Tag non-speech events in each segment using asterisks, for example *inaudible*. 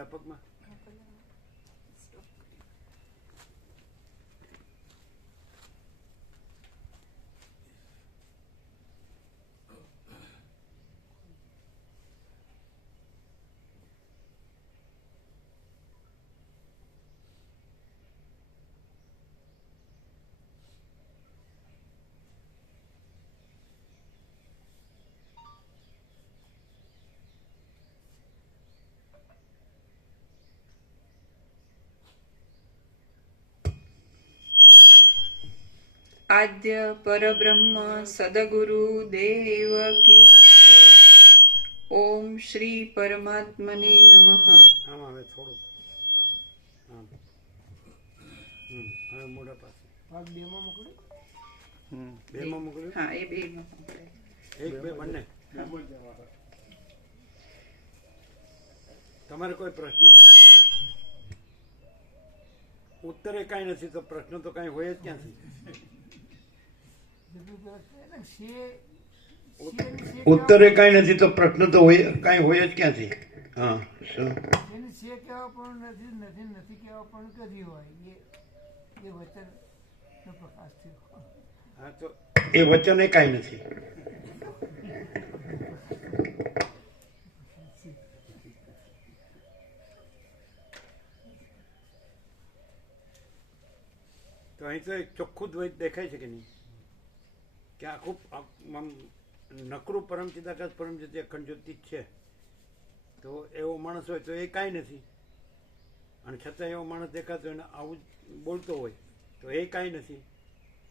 yapmak mı? આદ્ય પરબ્રહ્મ સદગુરુ દેવ કી ઓમ શ્રી પરમાત્મને નમઃ આમ આવે થોડું હવે મોઢા પાસે. ભાગ બેમાં મોકલું બેમાં મોકલ્યું? હા એ બે મોકલે. એક બે બંને. તમારે કોઈ પ્રશ્ન? ઉત્તરે કાંઈ નથી તો પ્રશ્ન તો કાંઈ હોય જ ક્યાંથી બધું પેલા કહે ને શે- શેની શે ઉત્તરે કાંઈ નથી તો પ્રશ્ન તો હોય કાંઈ હોય જ ક્યાંથી? હા એને કહેવા- કહેવા પણ નથી નથી નથી કહેવા પણ કદી હોય. એ એ પ્રકાશ થયો. હા તો એ વચન એ કાંઈ નથી. તો અહીં તો એક ચોખ્ખું દ્વૈત દેખાય છે કે નહીં? કે આખું આમ નકરું પરમ ચિદાકાશ, પરમ જ્યોતિ અખંડ જ્યોતિ જ છે. તો એવો માણસ હોય તો એ કાંઈ નથી. અને છતાં એવો માણસ દેખાતો હોય ને આવું બોલતો હોય તો એ કાંઈ નથી.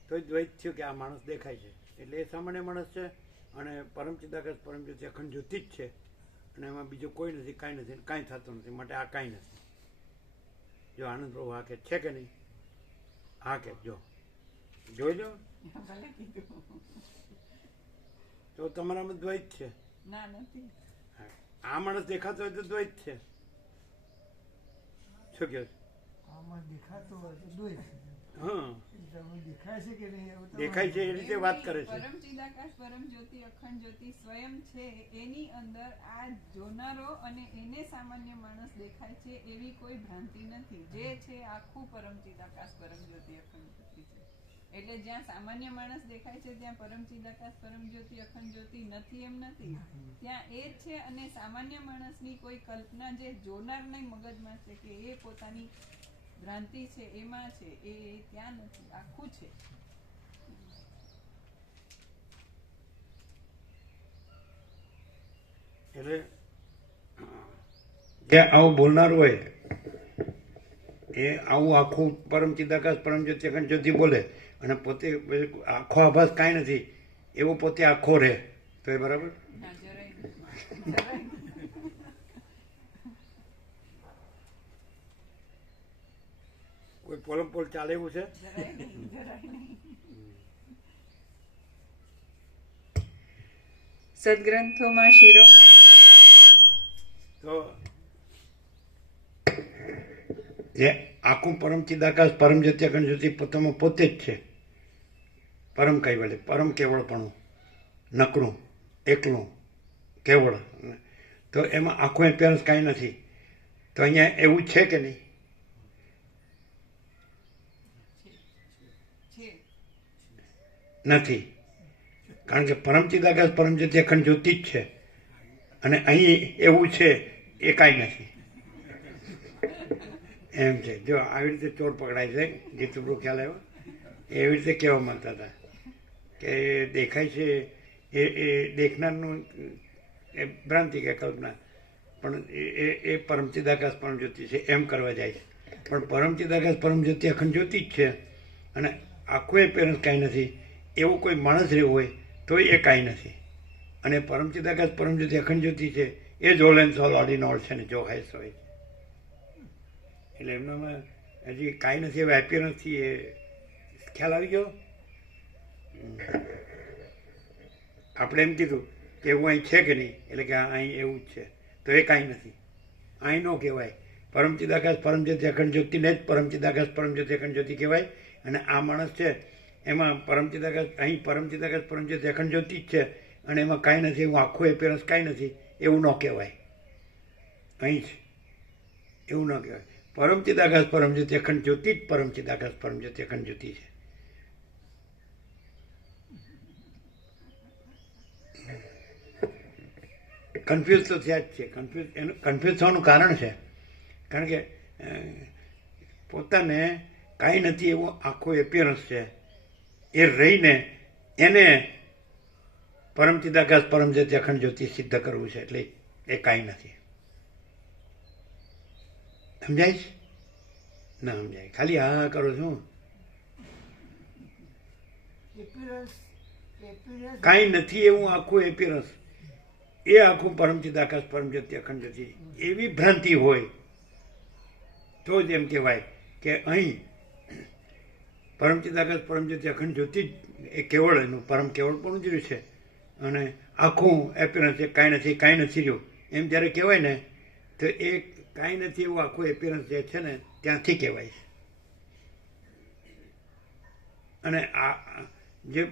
તો જ દ્વૈત થયું કે આ માણસ દેખાય છે. એટલે એ સામાન્ય માણસ છે અને પરમ પરમજ્યોતિ પરમ જ્યોતિ અખંડ જ્યોતિ જ છે. અને એમાં બીજું કોઈ નથી, કાંઈ નથી કાંઈ થતું નથી. માટે આ કાંઈ નથી. જો આનંદ પ્રભુ હા કે છે કે નહીં? હા કે જો. જોઈ લો. ભલે કીધું. તો તમારામાં દ્વૈત છે? ના નથી. આ માણસ દેખાતો હોય તો દ્વૈત છે. શું કહો આમાં દેખાતો હોય તો દ્વૈત દેખાય છે કે નહીં દેખાય છે એ રીતે વાત કરે છે. પરમ ચિદાકાશ પરમ જ્યોતિ અખંડ જ્યોતિ સ્વયં છે. એની અંદર આ જોનારો અને એને સામાન્ય માણસ દેખાય છે એવી કોઈ ભ્રાંતિ નથી. જે છે આખું પરમ ચિદાકાશ પરમ જ્યોતિ અખંડ જ્યોતિ છે. એટલે જ્યાં સામાન્ય માણસ દેખાય છે ત્યાં પરમ ચિદાકાશ પરમ જ્યોતિ અખંડ જ્યોતિ નથી એમ નથી. ત્યાં એ જ છે અને સામાન્ય માણસની કોઈ કલ્પના જે જોનારની મગજમાં છે કે એ પોતાની ભ્રાંતિ છે એમાં છે એ ત્યાં નથી આખું છે. એટલે જે આવું બોલનાર હોય એ આવું આખું પરમ ચિદાકાશ પરમ જ્યોતિ અખંડ જ્યોતિ બોલે અને પોતે આખો આભાસ કાંઈ નથી એવો પોતે આખો રહે. તો એ બરાબર. *laughs* કોઈ પોલમ પોલ ચાલે એવું છે? સદગ્રંથોમાં શિરો તો જે આખું પરમ ચિદાકાશ, પરમ જ્યોતિ અખંડ જ્યોતિ પોતામાં પોતે જ છે. પરમ કૈવલ્ય, પરમ કેવળપણું નકરું એકલું, કેવળ. તો એમાં આખું એપિયરન્સ કાંઈ નથી. તો અહીંયા એવું છે કે નહીં? નથી. કારણ કે પરમ ચિદાકાશ, પરમ જ્યોતિ અખંડ જ્યોતિ જ છે. અને અહીં એવું છે એ કાંઈ નથી. એમ છે. જો આવી રીતે ચોર પકડાય છે ગીતુપ્રો ખ્યાલ આવ્યો? એવી રીતે કહેવા માંગતા હતા કે દેખાય છે એ એ દેખનારનું, એ ભ્રાંતિ કે કલ્પના. પણ એ એ એ પરમ જ્યોતિ છે, એમ કરવા જાય છે. પણ પરમચિદાકાશ પરમ જ્યોતિ અખંડ જ્યોતિ જ છે. અને આખું એ પેરન્સ કાંઈ નથી. એવો કોઈ માણસ રહ્યો હોય તો એ કાંઈ નથી. અને પરમચિદાકાશ પરમ જ્યોતિ અખંડ જ્યોતિ છે, એ જ ઓલ એન્ડ સોલ ઓર્ડિનોલ છે ને, જો હાઈસ હોય. એટલે એમનામાં હજી કાંઈ નથી, હવે એપિયરન્સથી એ ખ્યાલ આવી ગયો? આપણે એમ કીધું કે એવું અહીં છે કે નહીં? એટલે કે અહીં એવું જ છે. તો એ કાંઈ નથી. અહીં ન કહેવાય. પરમ ચિદાકાશ પરમ જ્યોતિ અખંડ જ્યોતિને જ પરમ ચિદાકાશ પરમ જ્યોતિ અખંડ જ્યોતિ કહેવાય. અને આ માણસ છે, એમાં પરમ ચિદાકાશ અહીં પરમ ચિદાકાશ પરમ જ્યોતિ અખંડ જ્યોતિ જ છે. અને એમાં કાંઈ નથી, એવું આખું એપિયરન્સ કાંઈ નથી. એવું ન કહેવાય. અહીં જ. એવું ન કહેવાય. પરમ ચિદાકાશ પરમ જ્યોતિ અખંડ જ્યોતિ જ પરમ ચિદાકાશ પરમ જ્યોતિ અખંડ જ્યોતિ છે. કન્ફ્યુઝ તો થયા જ છે. કન્ફ્યુઝ એનું કન્ફ્યુઝ થવાનું કારણ છે. કારણ કે પોતાને કાંઈ નથી એવો આખો એપિયરન્સ છે. એ રહીને એને પરમ ચિદાકાશ પરમ જ્યોતિ અખંડ જ્યોતિ સિદ્ધ કરવું છે. એટલે એ કાંઈ નથી. સમજાય છે ના સમજાય. ખાલી હા હા કરો છું. એપિરન્સ એપિરન્સ કાંઈ નથી એવું આખું એપિયરન્સ એ આખું પરમચિત આકાશ પરમ જ્યોતિ અખંડ જ્યોતિ એવી ભ્રાંતિ હોય તો જ એમ કહેવાય કે અહીં પરમચિત આકાશ પરમ જ્યોતિ અખંડ જ્યોતિ જ એ કેવળ એનું પરમ કેવળ પણ જ રહ્યું છે. અને આખું એપિયરન્સ એ કાંઈ નથી કાંઈ નથી રહ્યું. એમ જ્યારે કહેવાય ને તો એ કાંઈ નથી એવું આખું એપિયરન્સ જે છે ને, ત્યાંથી કહેવાય છે. અને આ, જે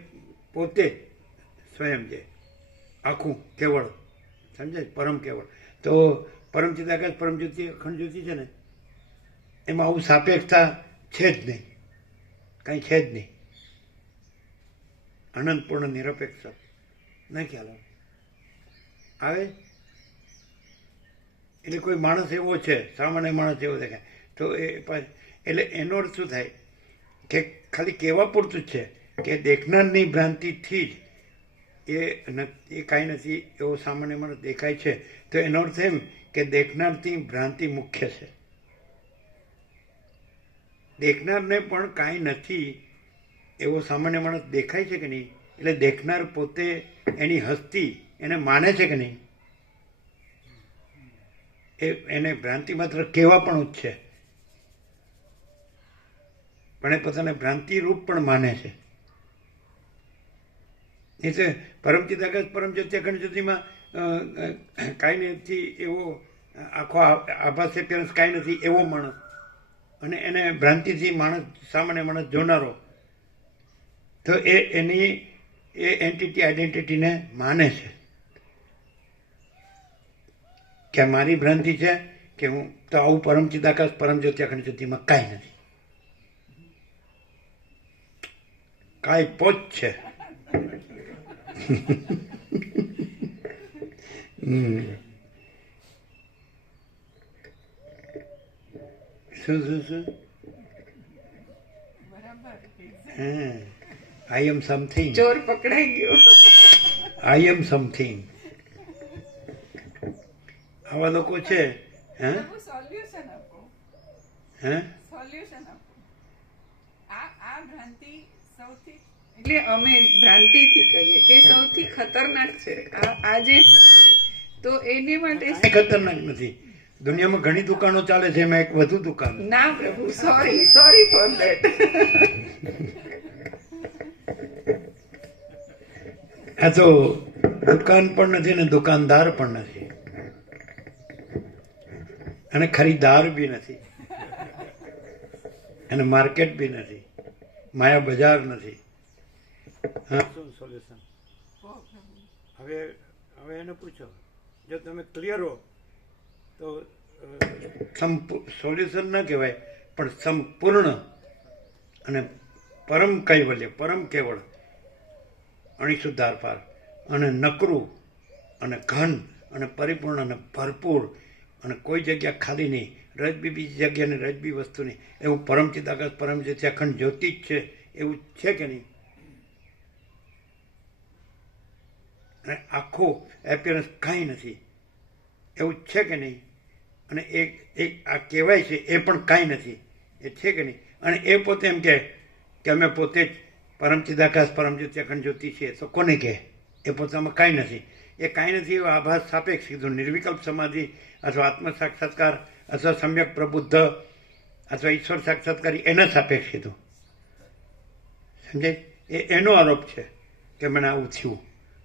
પોતે સ્વયં છે આખું કેવળ સમજે પરમ કેવળ. તો પરમ ચિદાકાશ પરમ જ્યોતિ, અખંડ જ્યોતિ છે ને, એમાં આવું સાપેક્ષતા છે જ નહીં. કાંઈ છે જ નહીં. અનંતપૂર્ણ નિરપેક્ષ નહીં ખ્યાલ આવે? એટલે કોઈ માણસ એવો છે, સામાન્ય માણસ એવો દેખાય. તો એ એટલે એનો અર્થ શું થાય? કે ખાલી કહેવા પૂરતું જ છે કે દેખનારની ભ્રાંતિથી જ એ એ કાંઈ નથી, એવો સામાન્ય માણસ દેખાય છે. તો એનો અર્થ એમ કે દેખનારથી ભ્રાંતિ મુખ્ય છે. દેખનારને પણ કાંઈ નથી, એવો સામાન્ય માણસ દેખાય છે કે નહીં? એટલે દેખનાર પોતે એની હસ્તી એને માને છે કે નહીં? એ એને ભ્રાંતિ માત્ર કહેવા પણ જ છે. પણ એ પોતાને ભ્રાંતિ રૂપ પણ માને છે. એટલે પરમચિત આકાશ પરમ જ્યોતિ અખંડ જ્યોતિમાં કાંઈ નથી એવો આખો આભાસ એપિયરન્સ કાંઈ નથી, એવો માણસ. અને એને ભ્રાંતિથી માણસ, સામાન્ય માણસ જોનારો. તો એ એની, એ એન્ટિટી આઈડેન્ટિટીને માને છે. કે મારી ભ્રાંતિ છે કે હું તો આવું પરમચિત આકાશ પરમ જ્યોતિ અખંડ જ્યોતિમાં કાંઈ નથી. કાંઈ પોચ છે. શું શું શું? હા આઈ એમ સમથિંગ ચોર પકડાઈ ગયો. આઈ એમ સમથિંગ આવા લોકો છે? હે? સોલ્યુશન આપો. હે? સોલ્યુશન આપો. આ આ ભ્રાંતિ સૌથી એટલે અમે ભ્રાંતિથી કહીએ કે સૌથી ખતરનાક છે. આ આજે તો એને માટે ખતરનાક નથી. દુનિયામાં ઘણી દુકાનો ચાલે છે એમાં એક વધુ દુકાન. ના પ્રભુ સોરી સોરી ફોર ધેટ આ તો દુકાન પણ નથી ને દુકાનદાર પણ નથી. અને ખરીદાર બી નથી. અને માર્કેટ બી નથી. માયા બજાર નથી. સોલ્યુશન હવે હવે એને પૂછો. જો તમે ક્લિયર હો તો સોલ્યુશન ન કહેવાય પણ સંપૂર્ણ અને પરમ કૈવલ્ય પરમ કેવળ અણિશુદ્ધાર પાર. અને નકરું અને ઘન અને પરિપૂર્ણ અને ભરપૂર અને કોઈ જગ્યા ખાલી નહીં. રજબી બીજી જગ્યાને રજબી વસ્તુ નહીં એવું પરમ ચિદાકાશ પરમ છે, અખંડ જ્યોતિ જ છે, એવું છે કે નહીં? અને આખો એપિયરન્સ કાંઈ નથી. એવું છે કે નહીં? અને એક એક આ કહેવાય છે, એ પણ કાંઈ નથી. એ છે કે નહીં? અને એ પોતે એમ કહે કે અમે પોતે જ પરમ ચિદાકાશ પરમ અખંડ જ્યોતિ છીએ. તો કોને કહે? એ પોતામાં કાંઈ નથી. એ કાંઈ નથી એવા આભાસ સાપેક્ષ. કીધું, નિર્વિકલ્પ સમાધિ અથવા આત્મ સાક્ષાત્કાર અથવા સમ્યક પ્રબુદ્ધ અથવા ઈશ્વર સાક્ષાત્કારી એના સાપેક્ષ કીધું. સમજાય? એ એનો આરોપ છે કે મને આવું થયું,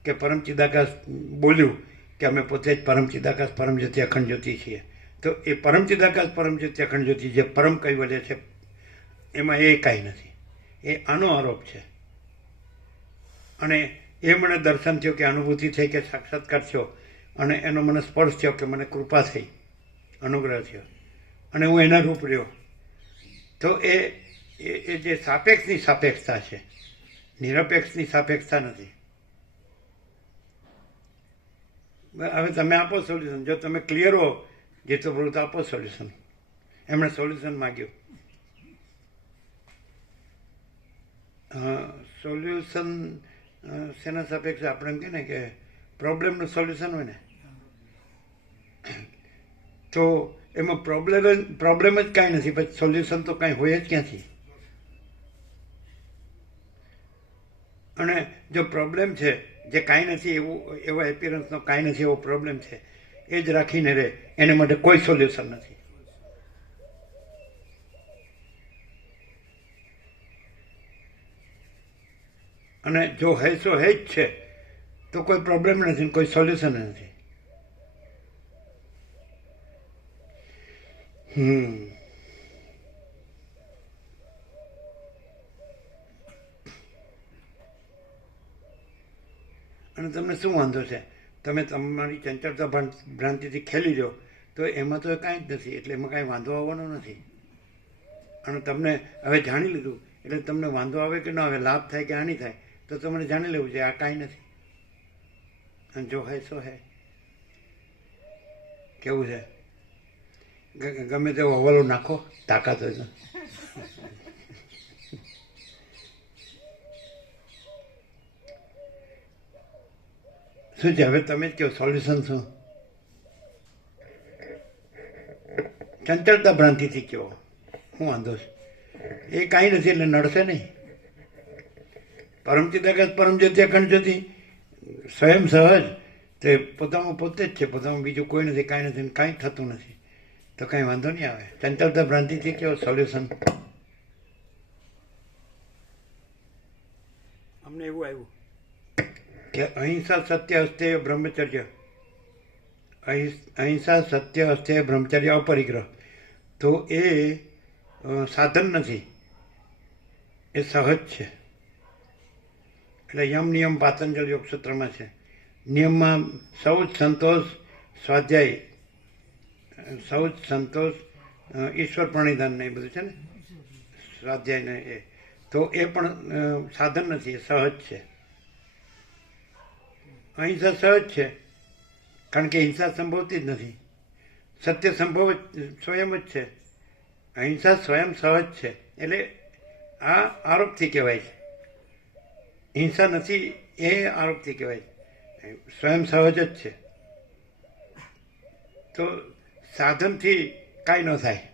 કે પરમ ચિદાકાશ બોલ્યું કે અમે પોતે જ પરમ ચિદાકાશ, પરમ જ્યોતિ, અખંડ જ્યોતિ છીએ. તો એ પરમ ચિદાકાશ, પરમ જ્યોતિ, અખંડ જ્યોતિ જે પરમ કૈવલ્ય છે, એમાં એ કાંઈ નથી. એ આનો આરોપ છે. અને એ મને દર્શન થયું કે અનુભૂતિ થઈ કે સાક્ષાત્કાર થયો. અને એનો મને સ્પર્શ થયો કે મને કૃપા થઈ. અનુગ્રહ થયો. અને હું એના રૂપ રહ્યો. તો એ એ જે સાપેક્ષની સાપેક્ષતા છે, નિરપેક્ષની સાપેક્ષતા નથી. હવે તમે આપો સોલ્યુશન જો તમે ક્લિયર હો જીતુ પ્રભુ તો આપો સોલ્યુશન એમણે સોલ્યુશન માગ્યું. સોલ્યુશન શેના સાપેક્ષે આપણે એમ કહે ને કે પ્રોબ્લેમનું સોલ્યુશન હોય ને. તો એમાં પ્રોબ્લેમ પ્રોબ્લેમ જ કાંઈ નથી પછી સોલ્યુશન તો કાંઈ હોય જ ક્યાંથી? અને જો પ્રોબ્લેમ છે, જે કાંઈ નથી એવું, એવા એપિયરન્સનો કાંઈ નથી એવો પ્રોબ્લેમ છે, એ જ રાખીને રહે. એને માટે કોઈ સોલ્યુશન નથી. અને જો હૈસો હે જ છે, તો કોઈ પ્રોબ્લેમ નથી, કોઈ સોલ્યુશન નથી. હમ. અને તમને શું વાંધો છે? તમે તમારી ચંચળતા ભ્રાં- ભ્રાંતિથી ખેલી જાઓ, તો એમાં તો કાંઈ જ નથી, એટલે એમાં કાંઈ વાંધો આવવાનો નથી. અને તમને હવે જાણી લીધું, એટલે તમને વાંધો આવે કે ન આવે, લાભ થાય કે હાનિ થાય તો તમારે જાણી લેવું છે, આ કાંઈ નથી. અને જો હે સો હે. કેવું છે? ગમે તેવો હવાલો નાખો, તાકાત હોય તો શું છે, હવે તમે જ કહો સોલ્યુશન શું? ચંચળતા ભ્રાંતિથી કહો. હું વાંધો છે. એ કાંઈ નથી, એટલે નડશે નહીં. પરમચિત અગત પરમજ્યોતિ અખંડ જ્યોતિ સ્વયં સહજ તે પોતામાં પોતે જ છે. પોતામાં બીજું કોઈ નથી કાંઈ નથી કાંઈ થતું નથી. તો કાંઈ વાંધો નહીં આવે. ચંચલતા ભ્રાંતિથી કેવો સોલ્યુશન અમને એવું આવ્યું. કે અહિંસા સત્ય હસ્તે બ્રહ્મચર્ય. અહિંસ- અહિંસા સત્ય હસ્તે બ્રહ્મચર્ય અપરિગ્રહ. તો એ સાધન નથી. એ સહજ છે. એટલે યમ નિયમ પાતંજલ યોગ સૂત્રમાં છે. નિયમમાં સૌ સંતોષ સ્વાધ્યાય સૌ સંતોષ ઈશ્વર પ્રણિધાન ને એ બધું છે ને? સ્વાધ્યાયને એ. તો એ પણ સાધન નથી, એ સહજ છે. અહિંસા સહજ છે, કારણ કે હિંસા સંભવતી જ નથી. સત્ય સંભવ સ્વયં જ છે. અહિંસા સ્વયં સહજ છે. એટલે આ આરોપથી કહેવાય છે. હિંસા નથી, એ આરોપથી કહેવાય. સ્વયં સહજ જ છે. તો સાધનથી કાંઈ ન થાય.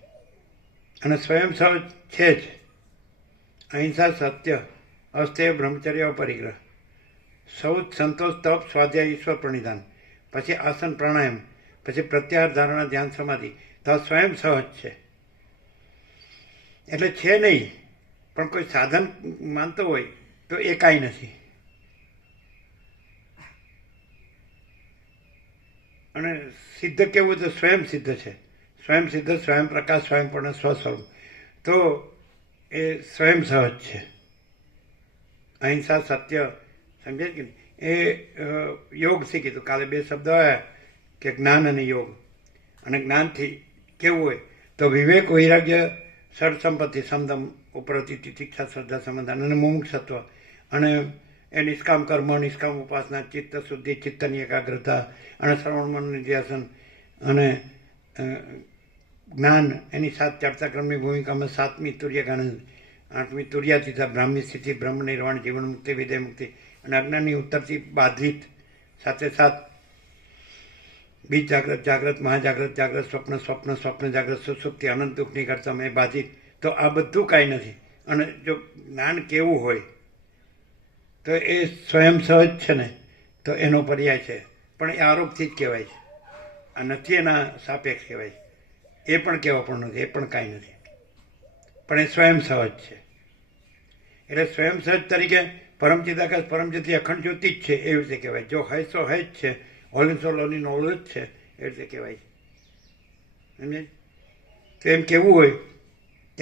અને સ્વયં સહજ છે જ. અહિંસા સત્ય અસ્તેય બ્રહ્મચર્ય પરિગ્રહ સૌ સંતોષ, તપ, સ્વાધ્યાય, ઈશ્વર પ્રણિધાન. પછી આસન પ્રાણાયામ. પછી પ્રત્યાહાર ધારણા, ધ્યાન, સમાધિ. તો સ્વયં સહજ છે. એટલે છે નહીં, પણ કોઈ સાધન માનતો હોય તો એ કાંઈ નથી. અને સિદ્ધ કેવું તો સ્વયં સિદ્ધ છે. સ્વયં સિદ્ધ, સ્વયં પ્રકાશ સ્વયંપૂર્ણ સ્વસ્વરૂપ. તો એ સ્વયં સહજ છે. અહિંસા, સત્ય સમજે કે એ યોગ શીખી કીધું. કાલે બે શબ્દ આવ્યા કે જ્ઞાન અને યોગ. અને જ્ઞાનથી કેવું હોય? તો વિવેક, વૈરાગ્ય સરસંપત્તિ સમદમ ઉપરથી તિતિક્ષા શ્રદ્ધા, સમાધાન અને મુમુક્ષત્વ. અને એ નિષ્કામ કર્મ, નિષ્કામ ઉપાસના, ચિત્ત શુદ્ધિ, ચિત્તની એકાગ્રતા અને શ્રવણ મન નિધ્યાસન અને જ્ઞાન, એની સાત ચર્ચાક્રમની ભૂમિકામાં સાતમી તુર્યકાનંદ આઠમી તુર્યાતીતા, બ્રાહ્મી સ્થિતિ બ્રહ્મ નિર્વાણ, જીવન મુક્તિ વિદય મુક્તિ અને અજ્ઞાનની ઉત્તરથી બાધિત, સાથે સાત બીજ જાગ્રત જાગ્રત, મહાજાગ્રત, જાગ્રત, સ્વપ્ન સ્વપ્ન સ્વપ્ન જાગ્રત, સુસુપ્તિ, અનંત દુઃખની કરતા મેં બાધિત. તો આ બધું કાંઈ નથી. અને જો જ્ઞાન કેવું હોય તો એ સ્વયં સહજ છે ને, તો એનો પર્યાય છે. પણ એ આરોપથી જ કહેવાય છે. આ નથી એના સાપેક્ષ કહેવાય છે. એ પણ કહેવા પણ નથી, એ પણ કાંઈ નથી. પણ એ સ્વયં સહજ છે. એટલે સ્વયં સહજ તરીકે પરમચિદાકાશ પરમજ્યોતિ અખંડ જ્યોતિ જ છે એવી રીતે કહેવાય જો હૈ સો હૈ જ છે ઓલ ઇન સોલ ઓલ જ છે એવી રીતે કહેવાય છે. સમજે તો એમ કેવું હોય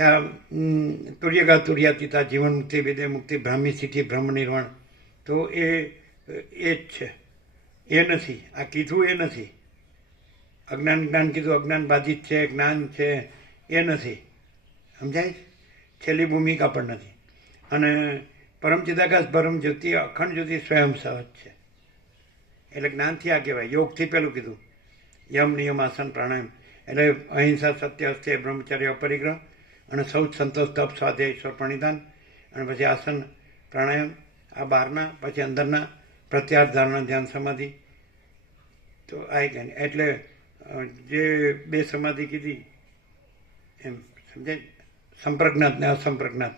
ઉમ, તુર્યગા તુર્યાતીતા જીવન મુક્તિ વિદે મુક્તિ બ્રાહ્મી સ્થિતિ બ્રહ્મ નિર્વાણ તો એ એ જ છે. એ નથી. આ કીધું એ નથી. અજ્ઞાન જ્ઞાન કીધું અજ્ઞાન બાધિત છે જ્ઞાન છે એ નથી. સમજાય? છેલ્લી ભૂમિકા પણ નથી. અને પરમ ચિદાકાશ પરમ જ્યોતિ અખંડ જ્યોતિ સ્વયં સહજ છે. એટલે જ્ઞાનથી આ કહેવાય. યોગથી પેલું કીધું. યમ નિયમ આસન પ્રાણાયામ. એટલે અહિંસા સત્ય અસ્ત્ય બ્રહ્મચર્ય અપરિગ્રહ અને સૌ સંતોષ તપ સ્વાધ્યાય ઈશ્વર પ્રણિધાન અને પછી આસન, પ્રાણાયામ, આ બહારના પછી અંદરના પ્રત્યાર્થ ધારણા ધ્યાન સમાધિ. તો આ એક એટલે જે બે સમાધિ કીધી, એમ સમજાય? સંપ્રજ્ઞાત ને અસંપ્રજ્ઞાત.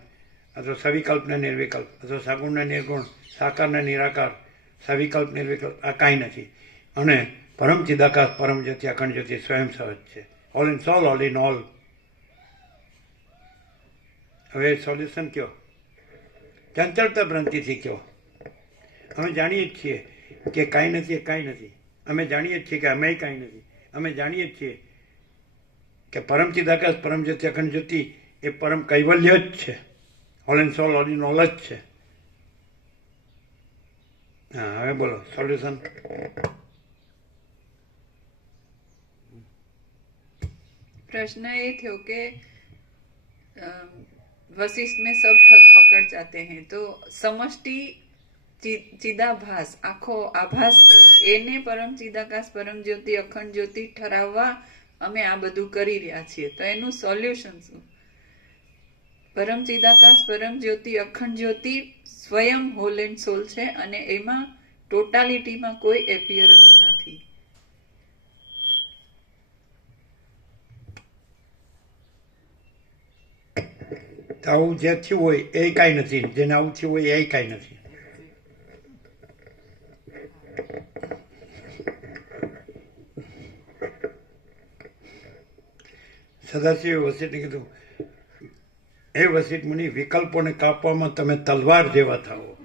અથવા સવિકલ્પ ને નિર્વિકલ્પ. અથવા સગુણ ને નિર્ગુણ. સાકાર ને નિરાકાર. સવિકલ્પ, નિર્વિકલ્પ. આ કાંઈ નથી. અને પરમ ચિદાકાશ, પરમ જ્યોતિ, અખંડ જ્યોતિ સ્વયં સહજ છે. All in soul all in all હવે સોલ્યુશન કયો? ચંચળતા ભ્રાંતિથી કયો? અમે જાણીએ જ છીએ કે કાંઈ નથી કાંઈ નથી. અમે જાણીએ જ છીએ કે અમે કાંઈ નથી. અમે જાણીએ જ છીએ કે પરમ ચિદાકાશ, પરમ જ્યોતિ, અખંડ જ્યોતિ એ પરમ કૈવલ્ય જ છે. ઓલ એન્ડ સોલ ઓલી નોલેજ છે. હા, હવે બોલો સોલ્યુશન પ્રશ્ન એ થયો કે वशिष्ठ में सब ठग पकड़ जाते हैं तो समष्टि ચિ- ચિદાભાસ આખો આભાસ છે એને પરમ ચિદાકાશ પરમ જ્યોતિ અખંડ જ્યોતિ ઠરાવવા અમે આ બધું કરી રહ્યા છીએ તો એનું સોલ્યુશન શું પરમ ચિદાકાશ પરમ જ્યોતિ અખંડ જ્યોતિ સ્વયં હોલ એન્ડ સોલ છે અને એમાં ટોટાલિટીમાં કોઈ એપિયરન્સ નથી આવું જે થયું હોય એ કાંઈ નથી. જેને આવું થયું હોય એ કાંઈ નથી. સદાશિવે વસીટને કીધું એ વસીટ મુનિ, વિકલ્પોને કાપવામાં તમે તલવાર જેવા થાઓ.